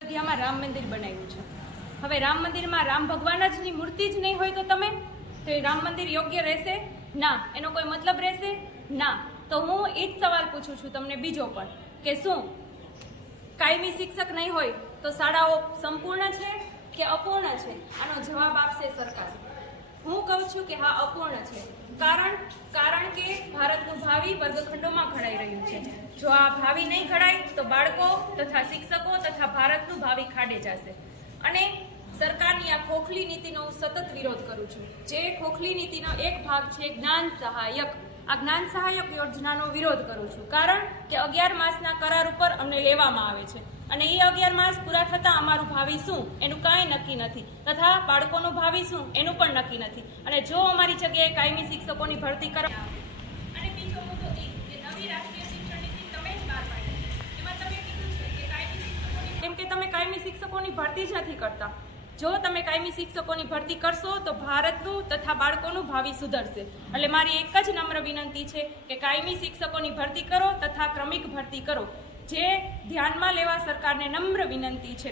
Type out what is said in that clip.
અયોધ્યામાં રામ મંદિર બનાવ્યું છે। હવે રામ મંદિરમાં રામ ભગવાન જ ની મૂર્તિ જ નહીં હોય તો તો એ રામ મંદિર યોગ્ય રહેશે ના, એનો કોઈ મતલબ રહેશે ના। તો હું એ જ સવાલ પૂછું છું તમને બીજો પણ કે શું કાયમી શિક્ષક નહીં હોય તો શાળાઓ સંપૂર્ણ છે કે અપૂર્ણ છે? આનો જવાબ આપશે સરકાર। હું કહું છું કે હા, અપૂર્ણ છે। કારણ કે ભારતનું ભાવિ વર્ગખંડોમાં ઘડાઈ રહ્યું છે। જો આ ભાવિ નહીં ઘડાય તો બાળકો તથા શિક્ષકો તથા ભારતનું ભાવિ ખાડે જશે। અને સરકારની આ ખોખલી નીતિનો હું સતત વિરોધ કરું છું। જે ખોખલી નીતિનો એક ભાગ છે જ્ઞાન સહાયક, આ જ્ઞાન સહાયક યોજનાનો વિરોધ કરું છું। કારણ કે 11 માસના કરાર ઉપર અમને લેવામાં આવે છે અને એ 11 માસ પૂરા થતાં અમારું ભાવિ શું એનું કાંઈ નક્કી નથી, તથા બાળકોનું ભાવિ શું એનું પણ નક્કી નથી। અને જો અમારી જગ્યાએ કાયમી શિક્ષકોની ભરતી કરવામાં અને બીજો મુદ્દો એ કે નવી રાષ્ટ્રીય શિક્ષણ નીતિ તમે જ બહાર પાડી, એમાં તમે કીધું છે કે કાયમી શિક્ષકોની, કેમ કે તમે કાયમી શિક્ષકોની ભરતી જ નથી કરતા। જો તમે કાયમી શિક્ષકોની ભરતી કરશો તો ભારતનું તથા બાળકોનું ભાવિ સુધરશે। એટલે મારી એક જ નમ્ર વિનંતી છે કે કાયમી શિક્ષકોની ભરતી કરો તથા ક્રમિક ભરતી કરો। જે ધ્યાનમાં લેવા સરકારને નમ્ર વિનંતી છે।